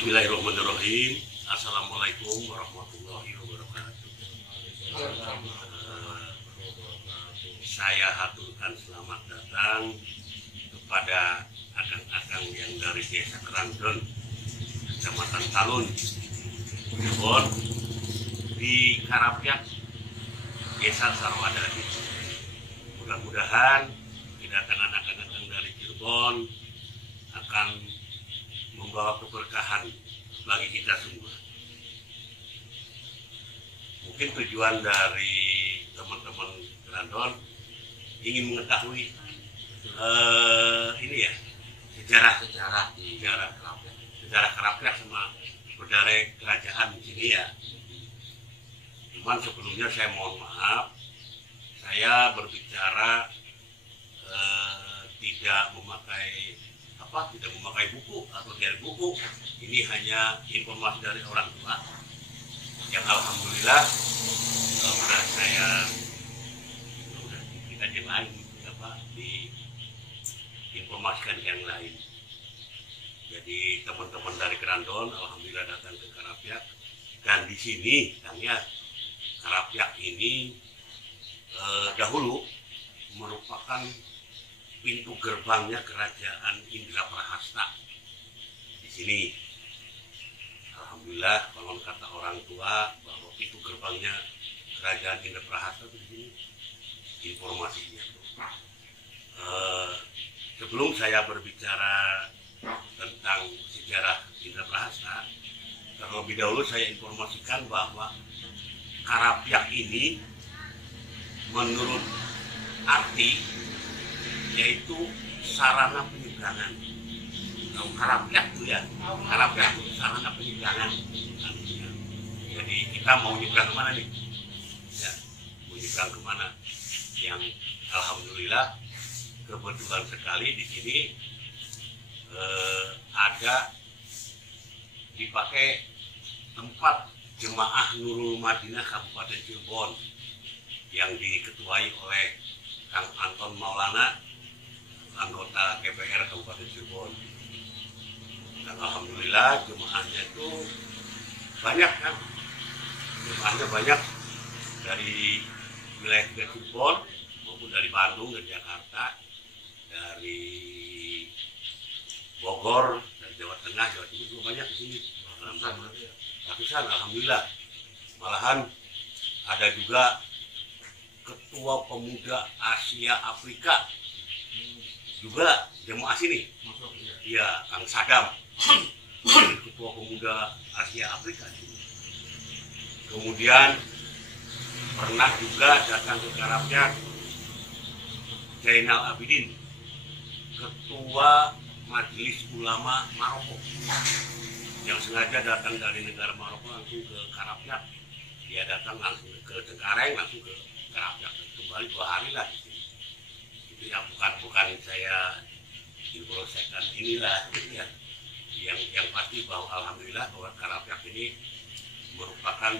Bismillahirrahmanirrahim. Assalamualaikum warahmatullahi wabarakatuh. Saya haturkan selamat datang kepada akang-akang yang dari Desa Kerandon, Kecamatan Talun, Cirebon, di Karapyak, Desa Sarwadadi. Mudah-mudahan kedatangan akang-akang dari Cirebon akan membawa keberkahan bagi kita semua. Mungkin tujuan dari teman-teman Kerandon ingin mengetahui ini ya, sejarah Karapyak sama berderet kerajaan di sini ya. Cuman sebelumnya saya mohon maaf, saya berbicara tidak memakai buku atau dari buku. Ini hanya informasi dari orang tua yang alhamdulillah udah kita lain diinformasikan yang lain. Jadi teman-teman dari Kerandon alhamdulillah datang ke Karapyak, dan di sini Karapyak ini dahulu merupakan pintu gerbangnya kerajaan Indraprahasta. Di sini, alhamdulillah, kalau kata orang tua bahwa pintu gerbangnya kerajaan Indraprahasta di sini, informasinya. Sebelum saya berbicara tentang sejarah Indraprahasta, terlebih dahulu saya informasikan bahwa Karapyak ini menurut arti yaitu sarana penyeberangan. Kalau Karapyak itu ya, Karapyak itu sarana penyeberangan. Jadi kita mau nyebrang kemana nih? Ya, mau nyebrang kemana? Yang alhamdulillah kebetulan sekali di sini ada dipakai tempat jemaah Nurul Madinah Kabupaten Cirebon yang diketuai oleh Kang Anton Maulana, anggota DPR Kabupaten Cirebon. Dan alhamdulillah jemaahnya itu banyak kan, jemaahnya banyak dari wilayah Cirebon maupun dari Bandung, dari Jakarta, dari Bogor, dari Jawa Tengah, Jawa Timur juga banyak di sini. Ratusan, alhamdulillah. Malahan ada juga Ketua Pemuda Asia Afrika juga jemaah sini. Iya, Kang Sadam, Ketua Pemuda Asia Afrika. Kemudian pernah juga datang ke Karapyak Zainal Abidin, Ketua Majelis Ulama Maroko, yang sengaja datang dari negara Maroko langsung ke Karapyak. Dia datang langsung ke Cengkareng, langsung ke Karapyak, kembali 2 hari lah di sini. Itu ya bukan saya informasikan inilah ya. Yang pasti bahwa alhamdulillah bahwa Karapyak ini merupakan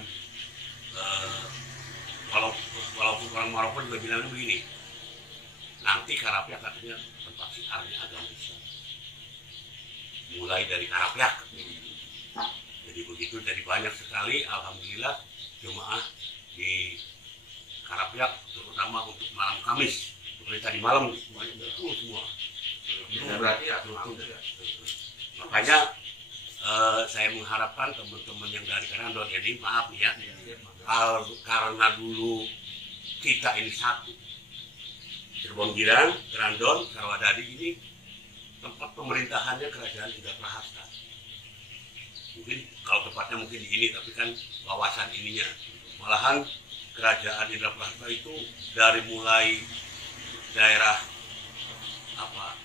walaupun orang Maroko juga bilangnya begini, nanti Karapyak katanya tempat siarnya agama Islam mulai dari Karapyak. Jadi begitu, jadi banyak sekali alhamdulillah jemaah di Karapyak, terutama untuk malam Kamis. Seperti tadi malam semuanya betul semua. Berarti ya, makanya saya mengharapkan teman-teman yang dari Kerandon ini, maaf nih ya, karena dulu kita ini satu, Cirebon Girang, Kerandon, Sarwadadi ini tempat pemerintahannya kerajaan Indraprahasta. Mungkin kalau tepatnya mungkin di ini, tapi kan kawasan ininya. Malahan kerajaan Indraprahasta itu dari mulai daerah apa?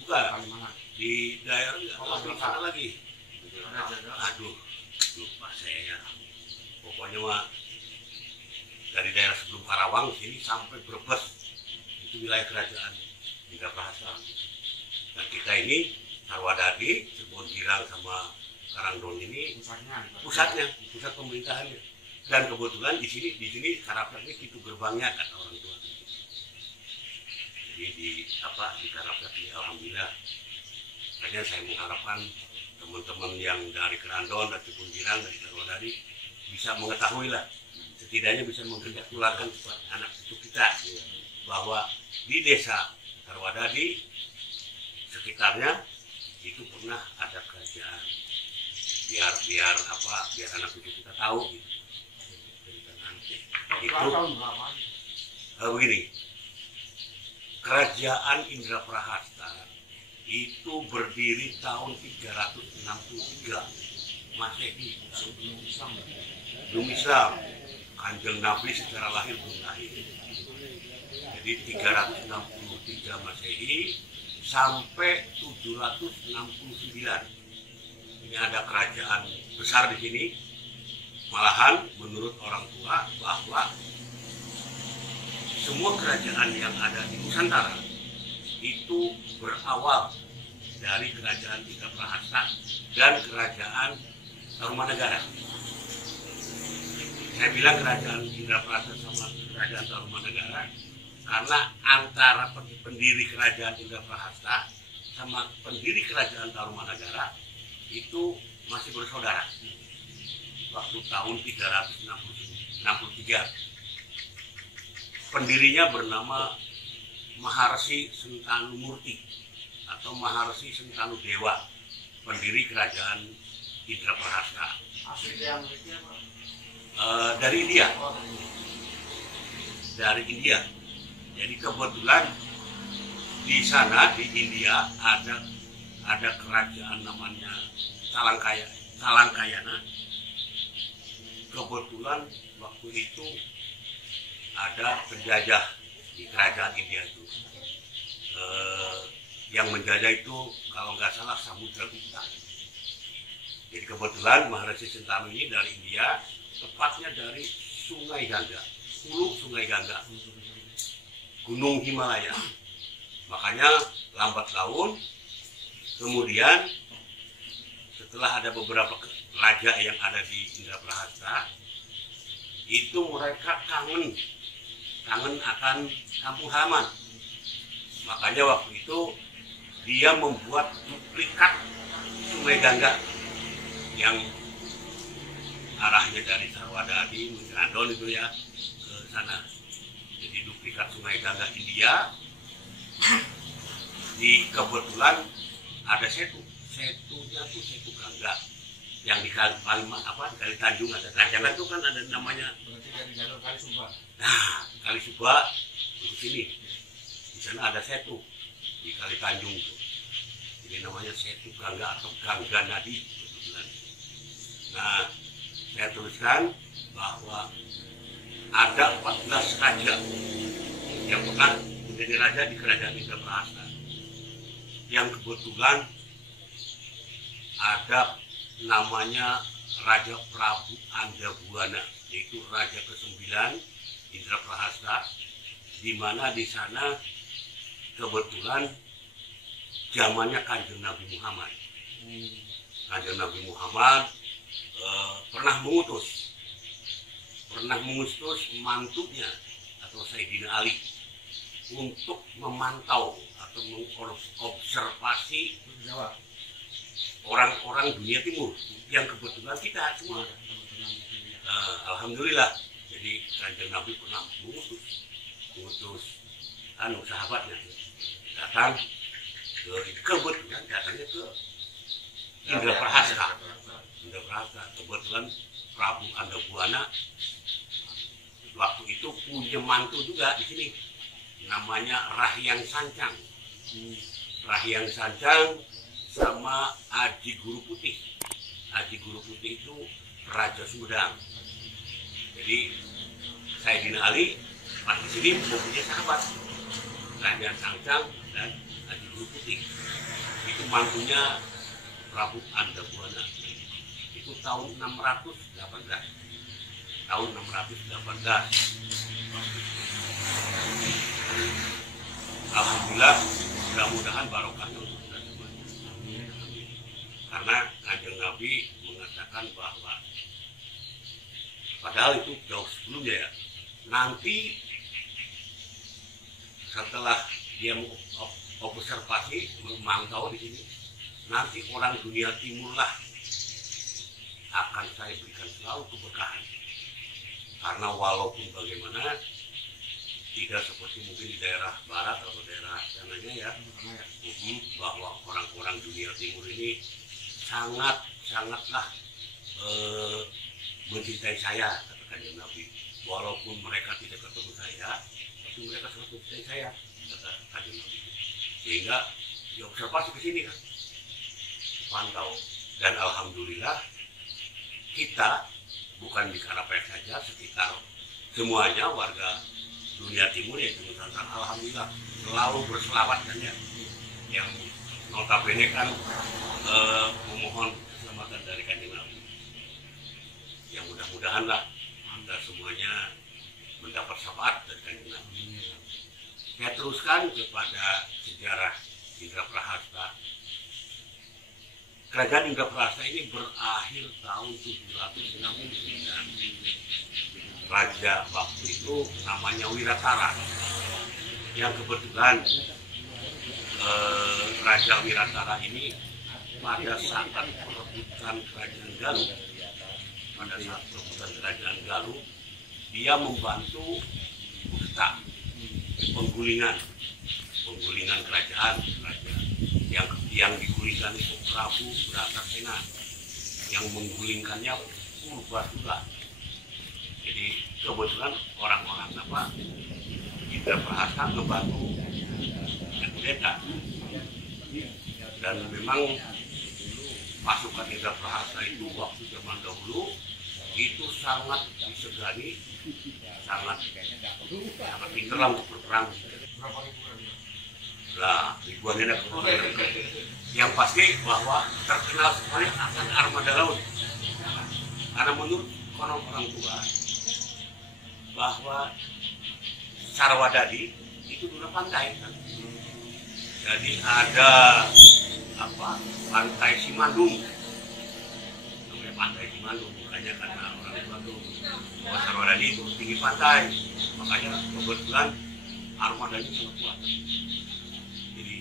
Bukan, di daerah sana lagi. Aduh, lupa saya. Pokoknya mah dari daerah sebelum Karawang sini sampai Brebes itu wilayah kerajaan Indraprahasta. Dan kita ini Sarwadadi, Cirebon Girang sama Karandon ini pusat pemerintahannya. Dan kebetulan di sini Karapyak ini pintu gerbangnya kata orang tua. Jadi di Karapyak ini alhamdulillah Makanya saya mengharapkan teman-teman yang dari Kerandon ataupun Girang dari Tarwadadi bisa mengetahui lah, setidaknya bisa menggendakularkan kepada anak cucu kita bahwa di desa Tarwadadi sekitarnya itu pernah ada kerajaan, biar anak cucu kita tahu gitu. Itu begini, kerajaan Indraprahasta itu berdiri tahun 363 Masehi, belum Islam. Kanjeng Nabi secara lahir belum lahir. Jadi 363 Masehi sampai 769. Ini ada kerajaan besar di sini. Malahan menurut orang tua bahwa semua kerajaan yang ada di Nusantara itu berawal dari kerajaan Indraprahasta dan kerajaan Tarumanegara. Saya bilang kerajaan Indraprahasta sama kerajaan Tarumanegara karena antara pendiri kerajaan Indraprahasta sama pendiri kerajaan Tarumanegara itu masih bersaudara. Waktu tahun 363. Pendirinya bernama Maharsi Sentanu Murti atau Maharsi Sentanu Dewa, pendiri kerajaan Indraprahasta. Dari India. Dari India. Jadi kebetulan di sana di India ada kerajaan namanya Talangkayana. Kebetulan waktu itu ada penjajah di kerajaan India itu. Yang menjajah itu kalau nggak salah Samudragupta. Jadi kebetulan Maharsi Sentanu ini dari India, tepatnya dari Sungai Gangga, hulu Sungai Gangga, Gunung Himalaya. Makanya lambat laun, kemudian setelah ada beberapa raja yang ada di Indraprahasta, itu mereka kangen akan kampung halaman. Makanya waktu itu dia membuat duplikat Sungai Gangga yang arahnya dari Tarwadadi menuju Kerandon itu ya ke sana. Jadi duplikat Sungai Gangga India. Di kebetulan ada setunya tuh setu Gangga yang di Kali Tanjung ada kerajaan itu kan ada namanya. Nah, Kali Suba di sini. Di sana ada setu di Kali Tanjung tuh. Ini namanya setu Gangga atau Gangga Nadi. Nah, saya tuliskan bahwa ada 14 raja yang pernah menjadi raja di kerajaan Indraprahasta. Yang kebetulan ada namanya Raja Prabu Andabuana, yaitu raja ke-9 Indraprahasta, di mana di sana kebetulan zamannya Kanjeng Nabi Muhammad. Kanjeng Nabi Muhammad pernah mengutus mantunya atau Sayyidina Ali untuk memantau atau mengobservasi orang-orang dunia timur yang kebetulan kita semua. Alhamdulillah, jadi Kanjeng Nabi pernah mengutus sahabatnya datang kebetulan datangnya ke Indraprahasta. Kebetulan Prabu Andabuana waktu itu punya mantu juga di sini, namanya Rahyang Sancang. Rahyang Sancang sama Aji Guru Putih. Aji Guru Putih itu Raja Sumedang. Jadi Sayyidina Ali pas di sini mempunyai sahabat Rahyang Sancang dan Aji Guru Putih. Itu mantunya Prabu Andabuana. Itu tahun 618. Tahun 618. Alhamdulillah, mudah-mudahan barokahnya untuk kita semuanya. Karena Kanjeng Nabi mengatakan bahwa padahal itu jauh sebelumnya ya, nanti setelah dia observasi, memantau di sini, nanti orang dunia timur lah akan saya berikan selalu keberkahan. Karena walaupun bagaimana tidak seperti mungkin di daerah barat atau daerah sananya ya, bahwa orang-orang dunia timur ini sangatlah mencintai saya, kata Kanjeng Nabi. Walaupun mereka tidak ketemu saya, tapi mereka sangat mencintai saya, kata Kanjeng Nabi. Sehingga diobservasi ke sini kan, pantau. Dan alhamdulillah kita bukan di Karapet saja, sekitar semuanya warga dunia timur yaitu Nusantara, alhamdulillah selalu berselawat kan ya, yang notabene kan memohon keselamatan dari Kanjeng Nabi. Yang mudah-mudahan lah anda semuanya mendapat syafaat dari Kanjeng Nabi. Saya teruskan kepada sejarah Indraprahasta. Kerajaan Indraprahasta ini berakhir tahun 769. Raja waktu itu namanya Wiratara, yang kebetulan Raja Wiratara ini pada saat perebutan kerajaan Galuh, dia membantu kudeta, penggulingan kerajaan yang digulingkan itu Prabu Bratasena, yang menggulingkannya Purbasura. Jadi kebetulan orang-orang Indraprahasta ngebantu kudeta, dan memang pasukan Indraprahasta itu waktu zaman dahulu itu sangat disegani, sangat pintar untuk berperang. Lah, ribuan ini yang pasti bahwa terkenal sekali akan armada laut, karena menurut orang tua bahwa Sarwadadi itu dulu pantai kan? Jadi ada pantai Simandung, namanya pantai Simandung, makanya karena orang tua itu bahwa Sarwadadi itu tinggi pantai, makanya kebetulan armadanya sangat kuat. Jadi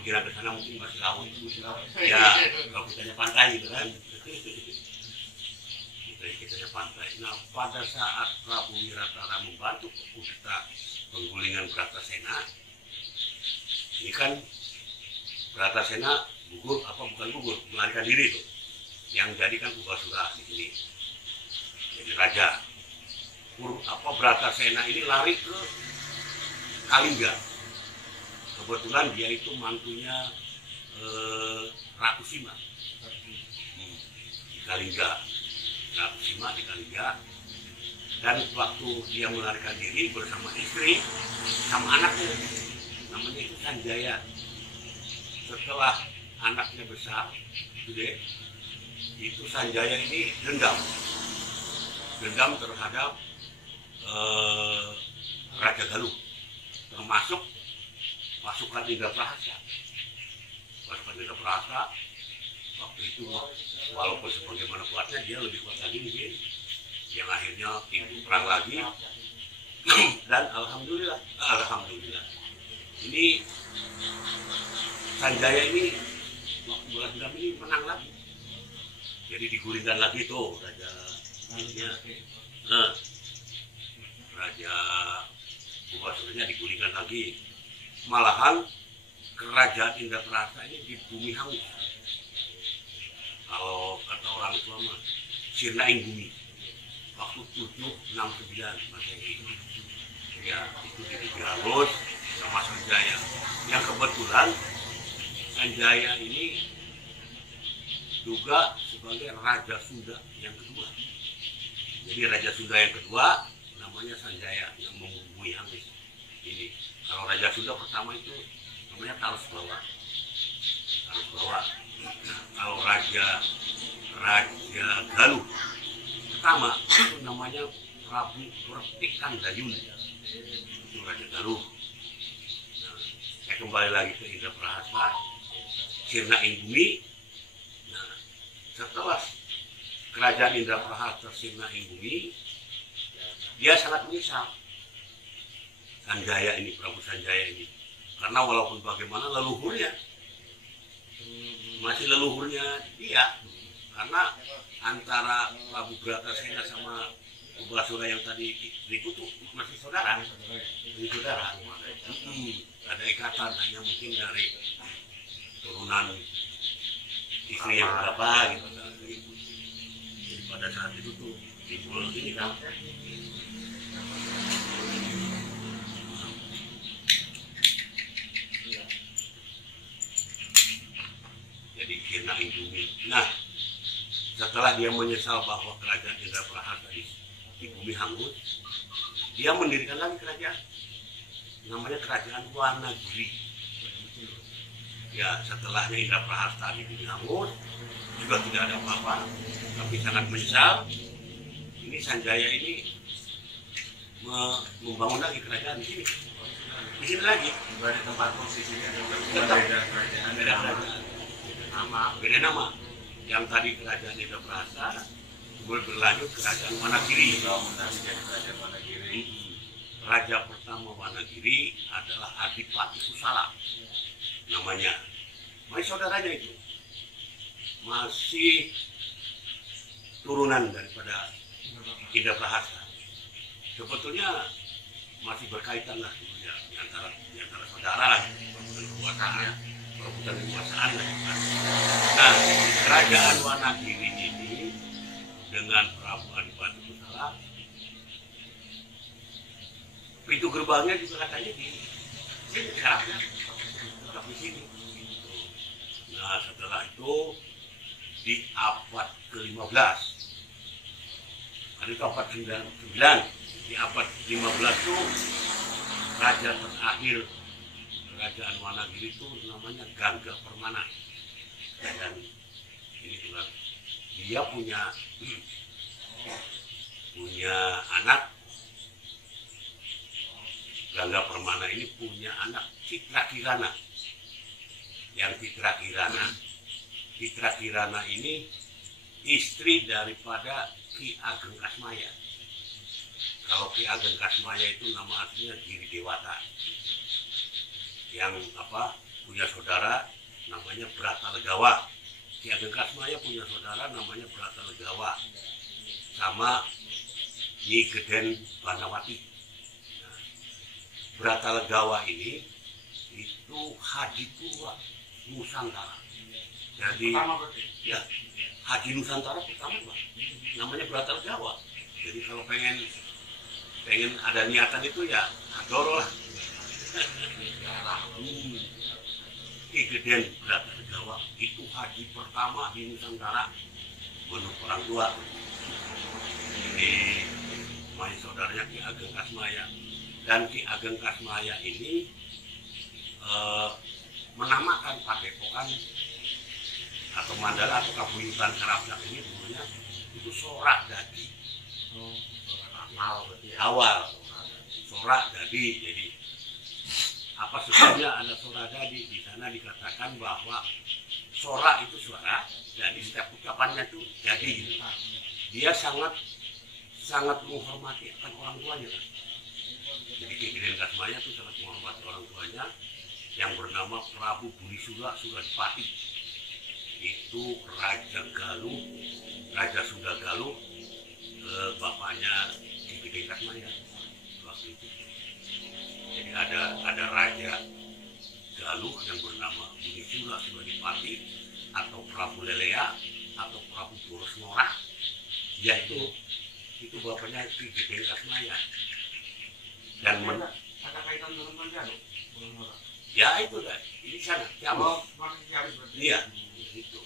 kira ke sana mungkin masih laut itu ya, kalau kitanya pantai gitu kan. Kita pantai. Nah, pada saat Prabu Wiratara membantu kudeta penggulingan Bratasena, ini kan Bratasena melarikan diri tuh. Yang jadi kan Purbasura di sini. Jadi raja. Bratasena ini lari ke Kalingga. Kebetulan dia itu mantunya Ratu Sima di Kalingga. Di Kalingga, dan waktu dia melarikan diri bersama istri sama anaknya, namanya itu Sanjaya. Setelah anaknya besar gede, itu Sanjaya ini dendam terhadap Raja Galuh, termasuk pasukan Indraprahasta. Waktu itu walaupun sebagaimana kuatnya, dia lebih kuat lagi mungkin, yang akhirnya timbul perang lagi. Dan alhamdulillah ini Sanjaya ini waktu bulan dendam ini menang lagi, jadi digulingkan lagi tuh Raja Purbasura digulingkan lagi. Malahan kerajaan Indraprahasta ini di bumi hangus. Kalau kata orang tua mah sirnaing bumi. Waktu 769 Masehi. Ya, itu dihangus sama Sanjaya. Yang kebetulan Sanjaya ini juga sebagai Raja Sunda yang kedua. Jadi Raja Sunda yang kedua namanya Sanjaya, yang membumbui hangus ini. Kalau Raja Sunda pertama itu namanya Tarusbawa. Kalau Raja Galuh pertama itu namanya Prabu Wertikandayun, itu Raja Galuh. Nah, saya kembali lagi ke Indraprahasta, sirnaing bumi. Nah, setelah kerajaan Indraprahasta sirnaing bumi, dia sangat menyesal Sanjaya ini, Prabu Sanjaya ini, karena walaupun bagaimana leluhurnya masih leluhurnya dia, karena antara Prabu Bratasena sama Basura yang tadi itu tuh masih saudara. Ada ikatan, hanya mungkin dari turunan istri yang berapa gitu. Jadi pada saat itu tuh timbul ini kan. Jadi Kirna Indumi. Nah, setelah dia menyesal bahwa kerajaan Indraprahasta di bumi hangus, dia mendirikan lagi kerajaan, namanya kerajaan Wanagiri. Ya, setelahnya Indraprahasta di bumi hangus juga tidak ada apa-apa, tapi sangat menyesal. Ini Sanjaya ini membangun lagi kerajaan di sini lagi. Berarti tempat posisinya tetap beda kerajaan, beda nama. Yang tadi kerajaan Indraprahasta kemudian berlanjut kerajaan Wanagiri. Kerajaan Wanagiri. Raja pertama Wanagiri adalah Adipati Kusala namanya. Masih saudaranya itu, masih turunan daripada Indraprahasta. Sebetulnya masih berkaitan lah ya, di antara saudara lah, perebutan kekuasaan lah. Nah, kerajaan Wanagiri ini dengan Prabu Adipati Kusala, pintu gerbangnya juga katanya di sini sekarang, tetap di sini. Nah, setelah itu di abad ke-15, ada itu abad 9, di abad 15 itu raja terakhir kerajaan Wanagiri itu namanya Gangga Permana. Dan ini juga dia punya anak. Gangga Permana ini punya anak Citra Kirana. Yang Citra Kirana ini istri daripada Ki Ageng Kasmaya. Kalau Ki Ageng Kasmaya itu nama aslinya Giri Dewata. Yang punya saudara namanya Brata Legawa. Ki Ageng Kasmaya punya saudara namanya Brata Legawa. Sama Nyi Geden Banawati. Nah, Brata Legawa ini itu Haji Purwa Nusantara. Jadi ya Haji Nusantara pertama Pak. Namanya Brata Legawa. Jadi kalau pengen ada niatan itu ya adoro lah. Ki Geden Brata Legawa itu haji pertama di Nusantara menurut orang tua. Jadi masih saudaranya Ki Ageng Kasmaya. Dan Ki Ageng Kasmaya ini menamakan padepokan atau mandala atau kabuyutan Karapyak ini dulunya itu Sorak Dadi. Awal Sorak Dadi. Jadi apa sebabnya ada Sorak Dadi? Di sana dikatakan bahwa Sorak itu suara, jadi setiap ucapannya itu jadi. Dia sangat menghormati akan orang tuanya. Jadi Ki Geden Kasmaya itu sangat menghormati orang tuanya yang bernama Prabu Burisura Suradipati. Itu Raja Galuh, Raja Sunda Galuh, bapaknya Ki Geden Kasmaya waktu itu. Jadi ada Raja Galuh yang bernama Burisura Suradipati atau Prabu Lelea atau Prabu Borosmora. Yaitu itu bapaknya Ki Geden Kasmaya. Dan ada kaitan dengan Pontianak? Ya itu kan, ini sana, Ciamis. Iya, itu.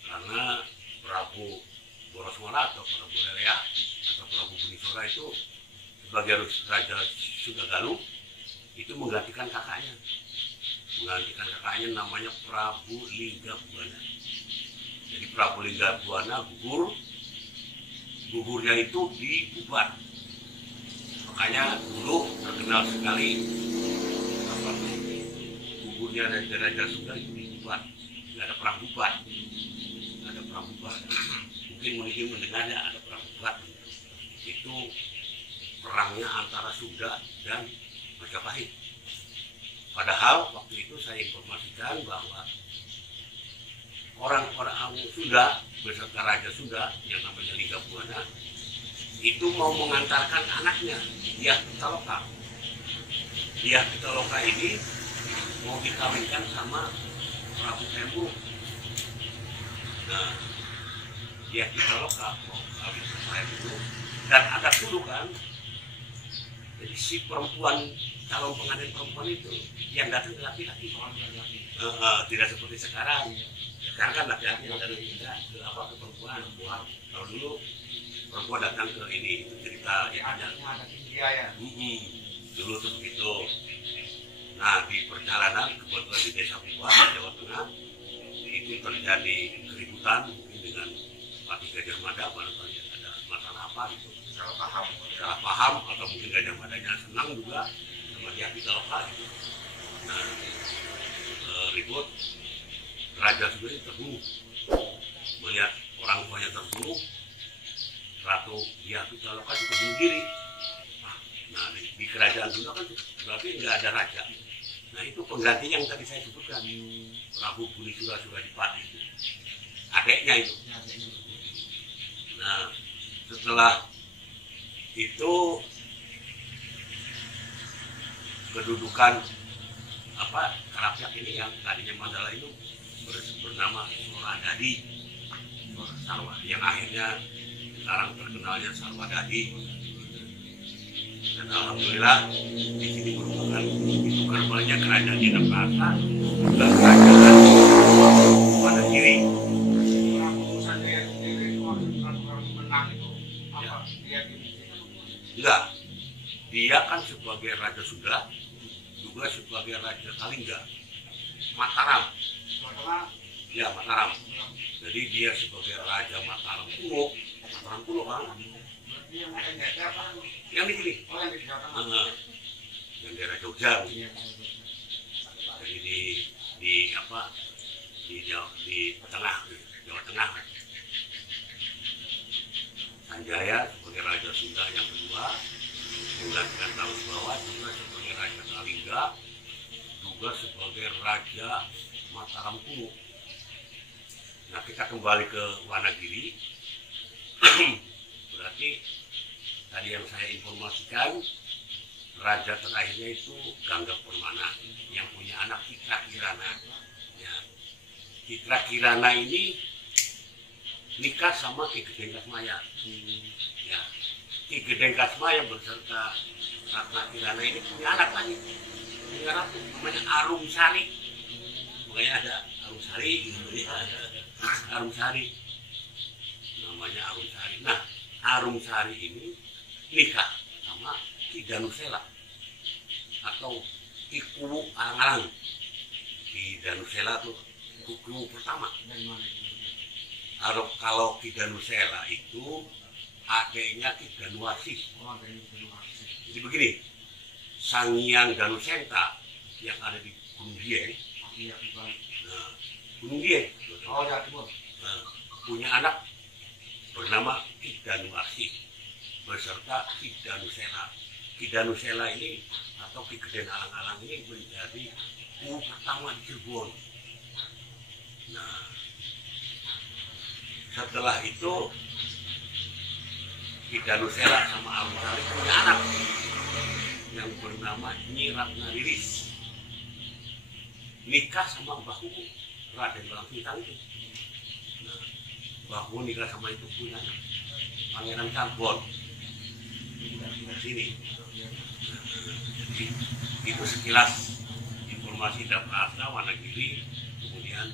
Karena Prabu Borosmora atau Prabu Lelea atau Prabu Burisura itu sebagai Raja Sunda Galuh itu menggantikan kakaknya. Namanya Prabu Linggabuana. Jadi Prabu Linggabuana gugurnya itu di Tuban. Makanya dulu terkenal sekali gugurnya dari Raja Sunda itu di Tuban. Nggak ada perang Tuban. Mungkin mendengarnya ada perang Tuban. Itu perangnya antara Sunda dan Majapahit. Padahal waktu itu saya informasikan bahwa orang-orang Sunda beserta Raja Sunda yang namanya Liga Buana itu mau mengantarkan anaknya Dyah Pitaloka. Dyah Pitaloka ini mau dikawinkan sama Prabu Tembung. Nah, Dyah Pitaloka mau kawin sama itu dan ada tuduhan. Jadi si perempuan, calon pengantin perempuan itu yang datang laki-laki, tidak seperti sekarang. Sekarang kan laki-laki yang datang ke perempuan. Kalau dulu perempuan datang ke ini, itu cerita yang ada. Dulu tuh begitu. Nah, di perjalanan kebetulan di Desa Buah, Jawa Tengah, itu terjadi keributan mungkin dengan Pati Gajah Mada, barangkali ada masalah apa gitu. Salah paham atau mungkin Gajah Madanya senang juga sama Dyah Pitaloka gitu. Nah, ribut, Raja Sunda terbunuh. Melihat orang tuanya terbunuh, Ratu Dyah Pitaloka juga bunuh diri. Nah, di kerajaan Sunda kan berarti nggak ada raja. Nah, itu pengganti yang tadi saya sebutkan, Prabu Bunisura Suradipati itu, adeknya itu. Nah, setelah itu kedudukan Karapyak ini yang tadinya Mandala itu bernama Suradadi, yang akhirnya sekarang terkenalnya Sarwadadi. Dan alhamdulillah di sini merupakan itu gerbangnya kerajaan Jinakrasa dan kerajaan Wonogiri. Enggak, dia kan sebagai Raja Sunda juga sebagai Raja Kalingga, Mataram. Ya, Mataram. Jadi dia sebagai Raja Mataram kuno kan? Yang di sini. Yang daerah Jogja. Jadi di tengah Jawa Tengah. Sanjaya sebagai Raja Sunda yang kedua, menggantikan tahun bawah juga sebagai Raja Kalingga, juga sebagai Raja Mataram kuno. Nah, kita kembali ke Wonogiri. Berarti tadi yang saya informasikan, raja terakhirnya itu Gangga Permana yang punya anak Citra Kirana. Ya. Citra Kirana ini nikah sama Ki Gedeng Kasmaya. Ya. Ki Gedeng Kasmaya beserta Ratna Kirana ini punya anak lagi, punya ratu namanya Arum Sari. Makanya ada Arum Sari gitu ya. Arum Sari namanya Arum Sari. Nah, Arum Sari ini nikah sama Ki Danusela atau Ki Kuwu Alang-alang. Ki Danusela tuh Kuwu pertama. Kalau Ki Danusela itu adiknya Ki Danuwarsi. Jadi begini, Sang Hyang Danusenta yang ada di Gunung Dieng, Gunung Dieng, punya anak bernama Ki Danuwarsi beserta Ki Danusela. Ki Danusela ini atau Ki Gedeng Alang-alang ini menjadi kuwu pertama di Cirebon. Nah, setelah itu Ki Danusela sama Arum Sari punya anak yang bernama Nyi Ratna Liris. Nikah sama Mbah Kuwu, Raden Walang Sungsang itu. Nah, Mbah Kuwu nikah sama itu punya anak Pangeran Karbon. Di sini. Jadi itu sekilas informasi Daprasta, Wonogiri, kemudian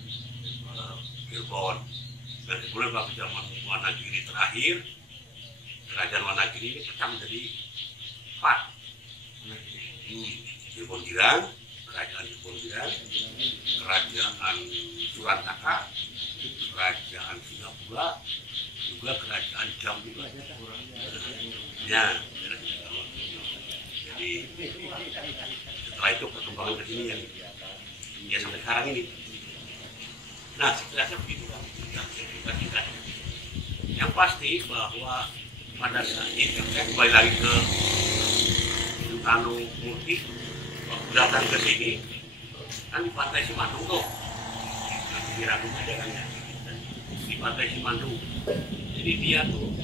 Cirebon. Dan kemudian pada zaman Wonogiri terakhir, kerajaan Wonogiri ini pecah menjadi 4. Cirebon Girang, kerajaan Cirebon Girang, kerajaan Surantaka, kerajaan Singapura, juga kerajaan Jambura. Ya, jadi setelah itu perkembangan ke sini yang sampai sekarang ini. Nah, sekilasnya begitu kan. Yang pasti bahwa pada saat itu saya kembali lagi ke Sukarno Murti, waktu datang ke sini kan di pantai Simanung tuh, di Ragung aja kan ya. pantai Simandung. Jadi dia tuh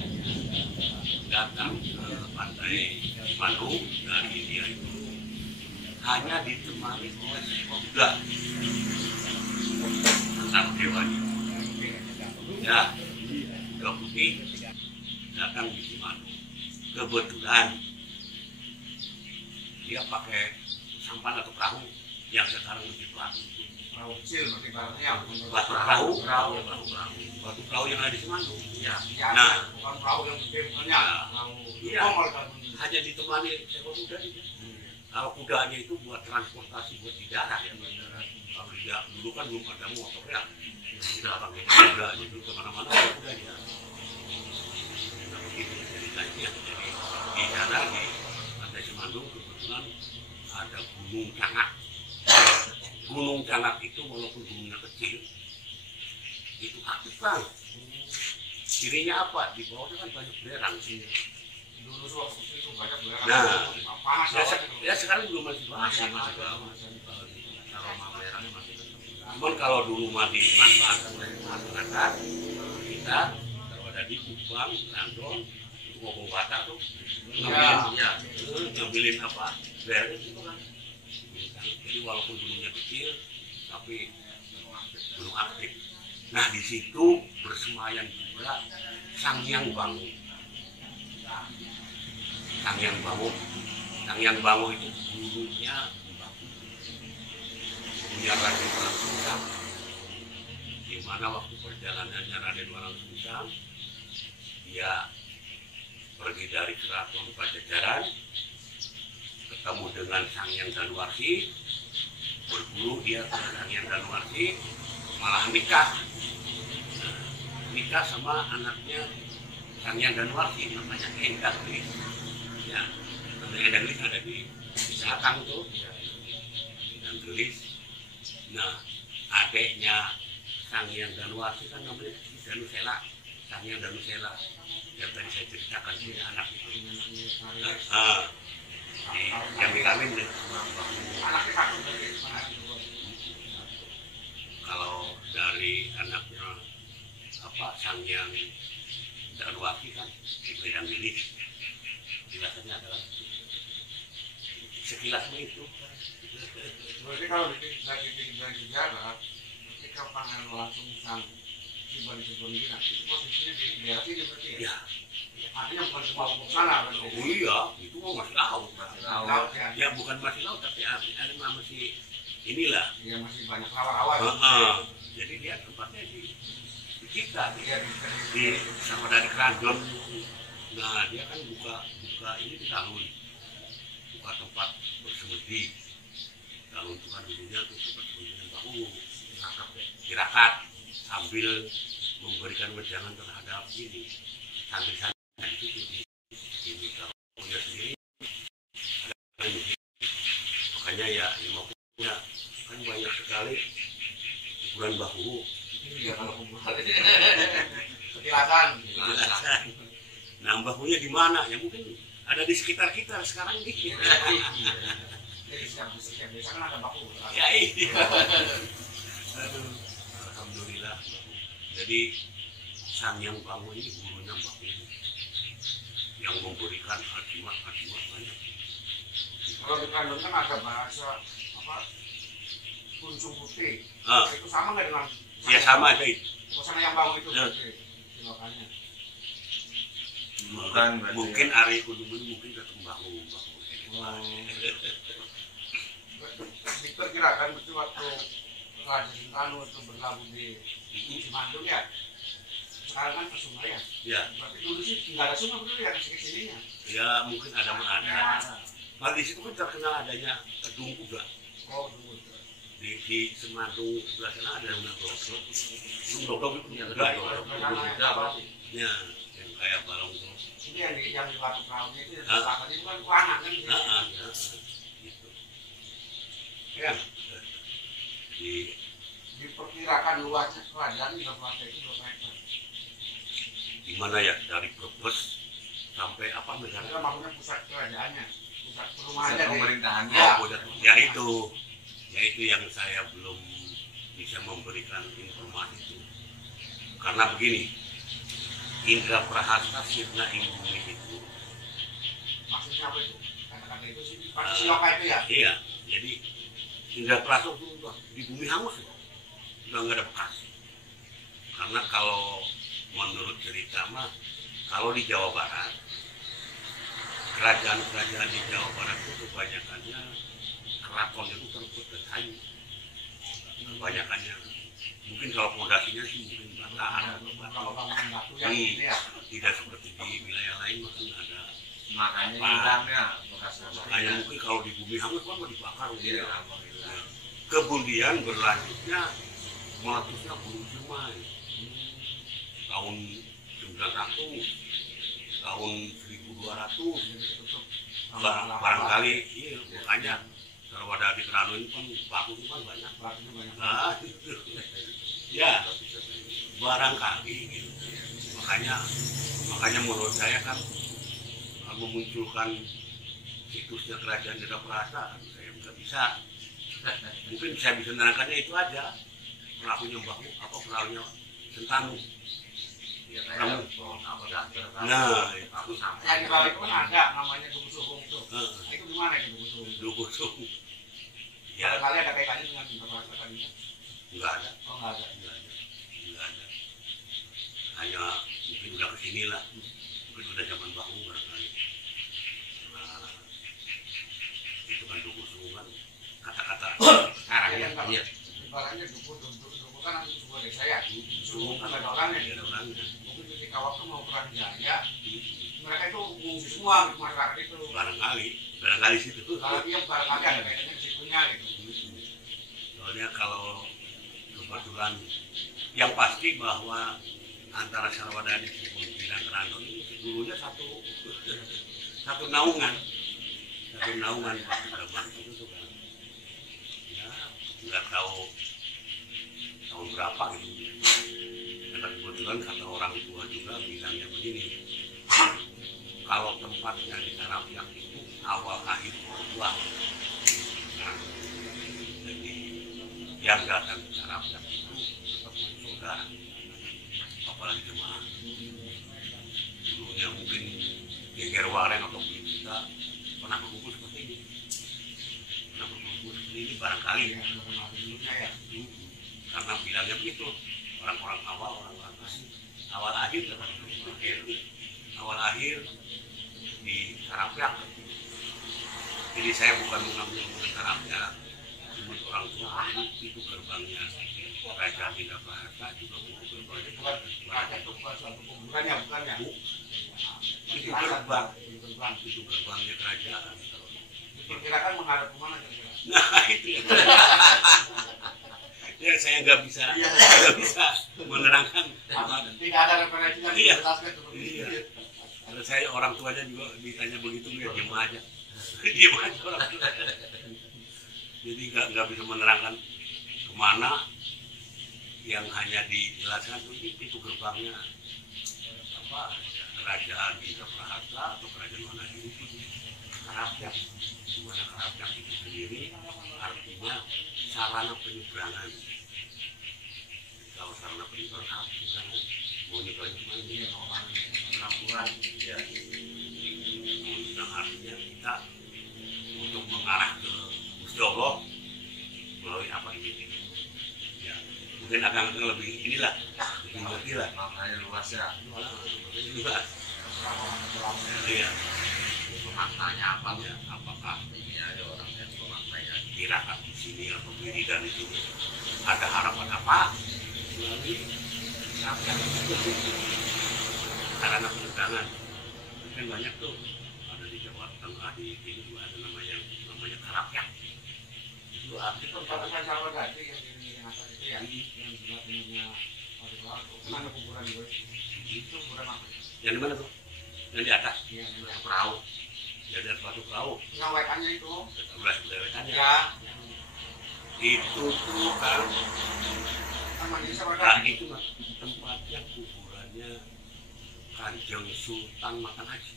datang ke pantai Simandung dari dia itu hanya ditemani oleh seekor kuda tentang hewannya. Ya, kuda putih datang di Simandung. Kebetulan dia pakai sampan atau perahu yang sekarang menjadi batu. Perahu kecil seperti barunya. Batu perahu yang ada di Simandung. Ya, Nah, bukan perahu yang gede, bukannya. Perahu iya. Hanya ditemani seekor kuda. Kalau kudanya itu buat transportasi buat di darat ya. Kalau tidak dulu kan belum ada motor ya. Tidak pakai kuda, jadi kemana-mana ada kudanya. Nah begitu ceritanya. Jadi di sana di pantai Simandung kebetulan ada Gunung Cangak. Gunung Cangak itu walaupun gunungnya kecil, itu aktif bang. Cirinya apa? Di bawahnya kan banyak belerang sih. Dulu waktu itu banyak belerang. Nah, panas ya sekarang juga masih masih aroma belerangnya masih. Cuman kalau dulu mah dimanfaatkan oleh masyarakat kita, kalau ada di Kupang, Randon, itu ngomong Batak tuh, ngambilin apa? Belerangnya itu kan. Jadi walaupun gunungnya kecil, tapi belum aktif. Nah di situ bersemayam juga Sang Hyang Bangu. Sang Hyang Bangu itu gurunya punya Raden Walang Sungsang. Di mana waktu perjalanannya Raden Walang Sungsang, dia pergi dari keraton Pajajaran, ketemu dengan Sang Hyang Danuwarsi, berburu dia ke Sang Hyang Danuwarsi, malah nikah. Nah, nikah sama anaknya Sang Hyang Danuwarsi, namanya Endang Gelis. Ya, namanya Endang Gelis ada di Selakang tuh, Endang Gelis. Nah, adiknya Sang Hyang Danuwarsi kan namanya Danusela, Sang Hyang Danusela. Yang tadi saya ceritakan punya anak itu. Yang dikawin deh. Anaknya satu dari mana? Kalau dari anaknya apa Sang Hyang Danuwarsi kan Endang Gelis. Jelasannya adalah sekilas begitu. Berarti kalau dibilang sejarah, ketika Pangeran Walang Sungsang tiba di Sebelumnya, itu posisinya di daerah sini berarti ya? Ya. Artinya bukan semua hukum sana berarti. Oh iya, itu mah masih laut. Laut ya. Ya bukan masih laut tapi ada masih inilah. Iya masih banyak rawa-rawa. Jadi dia tempatnya di kita Iya di sama dari Keraton. Nah dia kan buka ini di Talun, buka tempat bersemedi. Talun itu kan dulunya tuh tempat bersemedi bahu, tirakat sambil memberikan wejangan terhadap ini santri-santri itu di Talunnya sendiri. Makanya ya punya kan banyak sekali ukuran bahu. Iya kalau kuburan ketilasan. Nah bahunya di mana? Ya mungkin ada di sekitar kita sekarang nih. Jadi setiap desa kan ada baku. Ya iya. Aduh, alhamdulillah. Jadi Sang Hyang Bangu ini gurunya baku yang memberikan hikmah banyak. Kalau di Kandung kan ada bahasa apa? Kuncung putih. Itu sama nggak dengan? Ya sama aja itu. Sang Hyang Bangu itu berarti silakannya. Mungkin Ari Kudu mungkin ketemu Bangu. Diperkirakan betul waktu Raden Sentanu itu berlabuh di Simandung ya. Sekarang kan ke sungai ya. Ya. Berarti dulu sih nggak ada sungai betul ya kesini-sininya. Ya mungkin ada. Nah di situ kan terkenal adanya gedung kuda. Oh dulu. Di Simandung sebelah sana ada yang dodok. Dodok itu punya ya yang kayak balong tuh. Ini yang di batu perahunya itu selatan itu kan kuanak kan. Gitu. Ya. Diperkirakan luasnya kerajaan itu berapa hektar? Di mana ya dari Brebes sampai apa negara? Itu maksudnya pusat kerajaannya, pusat perumahannya, pemerintahannya. Ya itu yang saya belum bisa memberikan informasi itu. Karena begini, indra prahasta sirna ing bumi itu. Maksudnya apa itu? Kata-kata itu sih Siloka itu ya? Iya, jadi indra prahasta itu udah di bumi hangus, udah nggak ada bekas. Karena kalau menurut cerita mah, kalau di Jawa Barat, kerajaan-kerajaan di Jawa Barat itu kebanyakannya keratonnya itu terbuat dari kayu. Kebanyakannya, mungkin kalau fondasinya sih mungkin bata atau Kalau batu. bangunan batu yang gitu ya? Tidak seperti di wilayah lain mungkin ada. Makanya hilangnya bekas Makanya mungkin kalau di bumi hangus kan mau dibakar. Iya, Kemudian berlanjutnya meletusnya Gunung Ciremai tahun 900, tahun 1200 barangkali. Iya, makanya Sarwadadi di Kerano ini kan batu itu kan banyak. Batunya banyak. Nah, ya barangkali gitu. Makanya menurut saya kan memunculkan situsnya kerajaan Jeda Prasa, saya nggak bisa. Mungkin saya bisa menerangkannya itu aja. Pelakunya Mbahmu apa pelakunya Sentanu. ya kayak apa dasar Nah, Yang di bawah itu kan ada namanya Duku Suhung tuh. Nah, itu gimana itu Duku Suhung? Dukusung. Ya, Kali ada kaitannya dengan informasi tadinya? nggak ada. Oh nggak ada. Nggak ada. Hanya mungkin udah kesini lah. Mungkin udah zaman Mbahmu barangkali. Nah, itu kan Dukusung kan kata-kata Iya, Pak. Iya. Ibaratnya Duku kan nanti sebuah desa ya. Suhung kan ada orangnya. Ada orangnya. Mungkin ketika waktu mau perang jaya, mereka itu mengungsi semua ke masyarakat itu. Barangkali situ. Kalau dia barangkali ada kaitannya ke situnya gitu. Soalnya kalau kebetulan yang pasti bahwa antara Sarwadadi dan Kerandon ini dulunya satu naungan Pak Sudarman itu tuh kan. Ya nggak tahu tahun berapa gitu. Dan kebetulan kata orang tua juga bilangnya begini, kalau tempatnya di Karapyak itu awal akhir dua. Nah, jadi yang datang ke Karapyak itu tetap saudara, apalagi jemaah. Dulunya mungkin geger wareng atau kita pernah berkumpul seperti ini. Barangkali Iya, kenal dulunya ya. karena bilangnya begitu, orang-orang awal, orang-orang awal akhir di Karapyak. Jadi saya bukan mengambil Karapyak, cuma orang tua itu gerbangnya Kerajaan Jeda Prasa juga gerbangnya Ada tuh bukan suatu kuburan ya, bukan ya? itu gerbangnya kerajaan. Diperkirakan menghadap kemana kira-kira? Nah itu ya saya nggak bisa menerangkan. Tidak ada referensi yang Iya. dijelaskan seperti Iya. itu. Kalau saya orang tuanya juga ditanya begitu ya diam aja. Diam aja orang tua. Jadi nggak bisa menerangkan kemana, yang hanya dijelaskan itu gerbangnya apa kerajaan Jeda Prasa atau kerajaan mana itu Karapyak. Di mana Karapyak itu sendiri artinya sarana penyeberangan. Jadi kalau sarana penyeberangan bukan mau nyebrang kemana ini orang pelabuhan ya. Nah, artinya kita untuk mengarah ke Gusti Allah melalui apa ini? Ya, mungkin akan lebih inilah, lebih ngerti lah. makanya luas ya Luas. Iya. maknanya apa Ya, apakah ini ada orang yang pemaknanya tirakat di sini atau wiridan itu ada harapan apa melalui Karapyak sarana penyeberangan kan banyak tuh, ada di Jawa Tengah, di sini juga ada namanya Karapyak. Itu artinya Perbatasan Sarwadadi yang di atas itu ya, yang sebelah timurnya Waduk Laut. Kan ada kuburan juga. Itu kuburan apa? yang di mana tuh? Yang di atas Iya, yang batu perahu, yang di atas batu perahu yang wekannya itu. udah lewetannya Ya, itu tuh kan. sama di Nah, Sarwadadi. itu mas tempatnya kuburannya Kanjeng Sultan Matan Haji.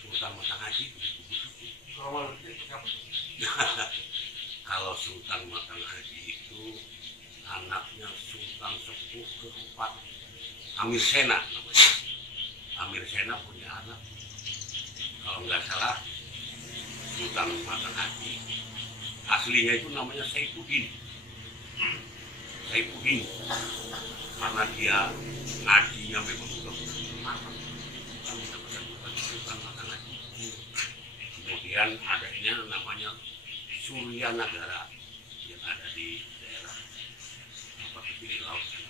Sultan Matan Haji itu kubur situ. Kalau itu siapa tuh? Kalau Sultan Matan Haji itu anaknya Sultan Sepuh keempat Amir Sena namanya. Amir Sena punya anak, kalau nggak salah Sultan Matan Haji, aslinya itu namanya Saifuddin. Saifuddin karena dia ngajinya memang sudah matang, kan mendapatkan bukan Sultan Matan Haji. Kemudian adanya namanya Surya Nagara yang ada di daerah apa tepi laut sana.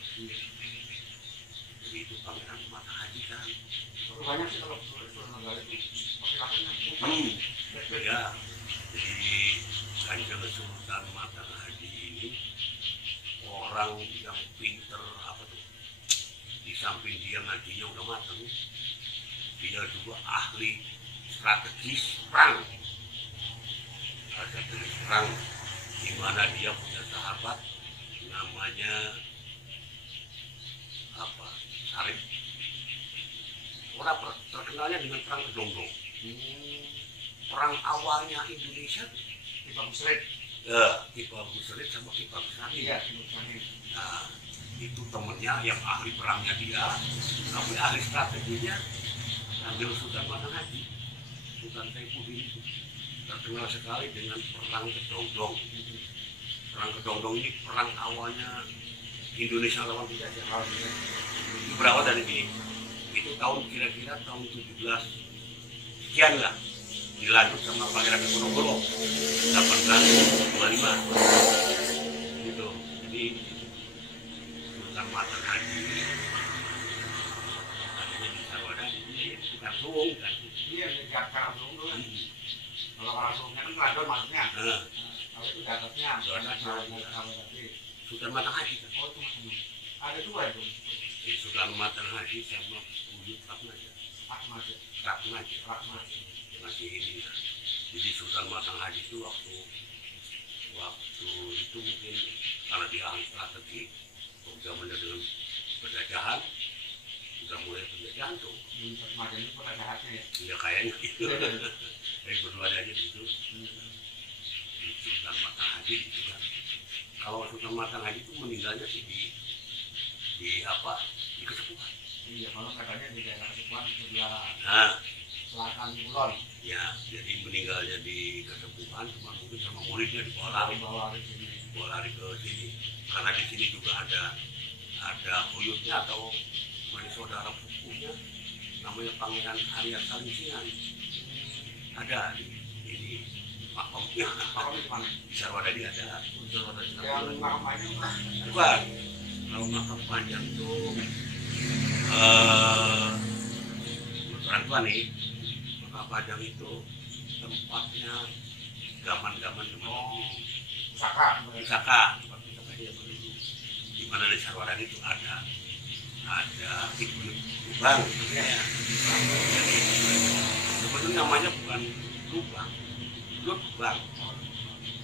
Jadi itu Pangeran Matan Haji kan. Banyak sih kalau Surya Nagara itu laki-lakinya putih. Ya, jadi Kanjeng Sultan Matan Haji ini orang yang pinter apa tuh, di samping dia ngajinya udah matang, dia juga ahli strategis perang. Strategis perang di mana dia punya sahabat namanya apa, Sarip. Orang terkenalnya dengan perang Kedongdong. Perang awalnya Indonesia Di Bagus Red. Ki Bagus Red sama Ki Bagus Salim. Iya, di Bagus Red. Nah, itu temennya yang ahli perangnya dia, tapi ahli strateginya Kanjeng Sultan Matan Haji. Sultan Saifuddin itu terkenal sekali dengan perang Kedongdong. Perang Kedongdong ini perang awalnya Indonesia lawan penjajah. Itu berawal dari ini. Itu tahun kira-kira tahun 17 sekian lah, dilanjut sama Pangeran Diponegoro 1825 gitu. Jadi Sultan Matan Haji adanya di Sarwada ini sekitar Sung kan. Iya, di Karangsulung dulu. Kalau Karangsulungnya kan Kladon maksudnya. Kalau itu di atasnya. Sultan Matan Haji kan. Oh, itu maksudnya. Ada dua itu. Sultan Matan Haji sama Buyut Ratmaja. Rahmat. Masih ini. Jadi Sultan Matan Haji itu waktu itu mungkin karena dia ahli strategi, zamannya dengan penjajahan, sudah mulai penjajahan tuh. Rahmat itu pada jahatnya ya. Ya kayaknya gitu. Jadi berdua aja gitu. Sultan Matan Haji gitu kan. Kalau Sultan Matan Haji itu meninggalnya sih di apa? Di Kesepuhan. Iya, kalau katanya di daerah Kesepuhan sebelah Nah, selatan Kulon. ya, jadi meninggalnya di Kesepuhan, cuma mungkin sama muridnya dibawa lari ke sini. Karena di sini juga ada buyutnya atau saudara sepupunya, namanya Pangeran Arya Saningsingan. Ada di makamnya. Makamnya di mana? Di Sarwadadi ada. Yang makam panjang kan? Bukan. Kalau makam panjang itu orang tua nih, makam panjang itu tempatnya gaman-gaman Pusaka. tempat pusaka dia dulu. Di mana di Sarwadadi itu ada Ibu Lubang ya. Sebetulnya namanya bukan Lubang, Lubang.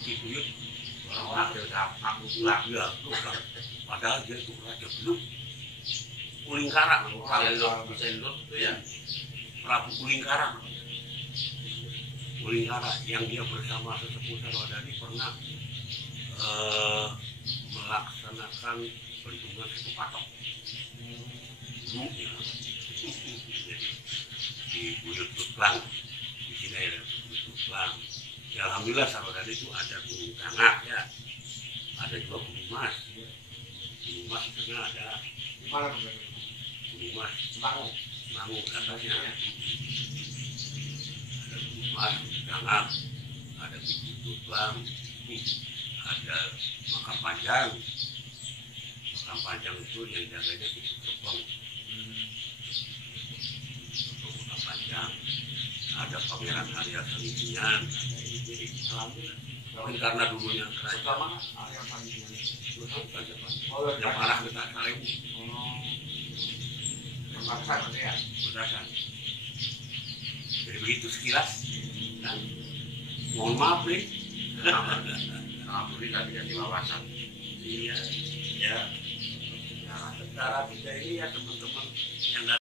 Ibu orang aku bilang ya Lubang. Padahal dia itu Raja Beluk Ulingkara, Sendok itu ya. Prabu Ulingkara. Ulingkara yang dia bersama sesepuh Sarwadadi pernah melaksanakan perhitungan satu patok. Ya. Jadi di Buyut Lubang, di sini ada Buyut Lubang. Ya, alhamdulillah Sarwadadi itu ada Gunung Tangak ya, ada juga Gunung Mas. Gunung Mas itu ada Di mana tuh? Gunung Mas, Bangun. Mangu katanya. Ada Gunung Mas, Gunung Tangak, ada Buyut Lubang, ada Makam Panjang. Makam Panjang itu yang jaganya di Gerbang. Makam Panjang, ada Pangeran Arya Saningsingan, ada ini. Jadi alhamdulillah. Mungkin karena dulunya kerajaan Sebelah mana? Yang paling tinggi. yang arah ke Kalebu, Perbatasan berarti ya? Berdasar. Jadi begitu sekilas. Dan mohon maaf nih. Alhamdulillah tidak di wawasan. Iya, ya. Nah, secara kita ini ya teman-teman yang